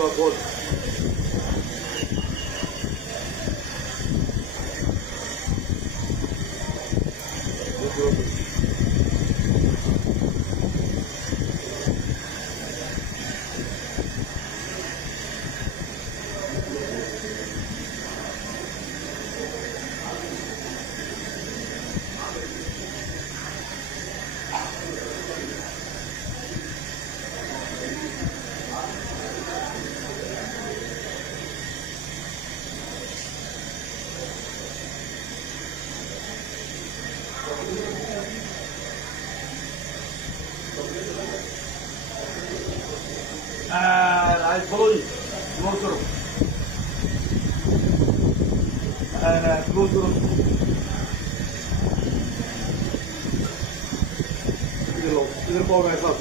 var gol. And I follow you. Close the room. And close the room. 이걸 보면서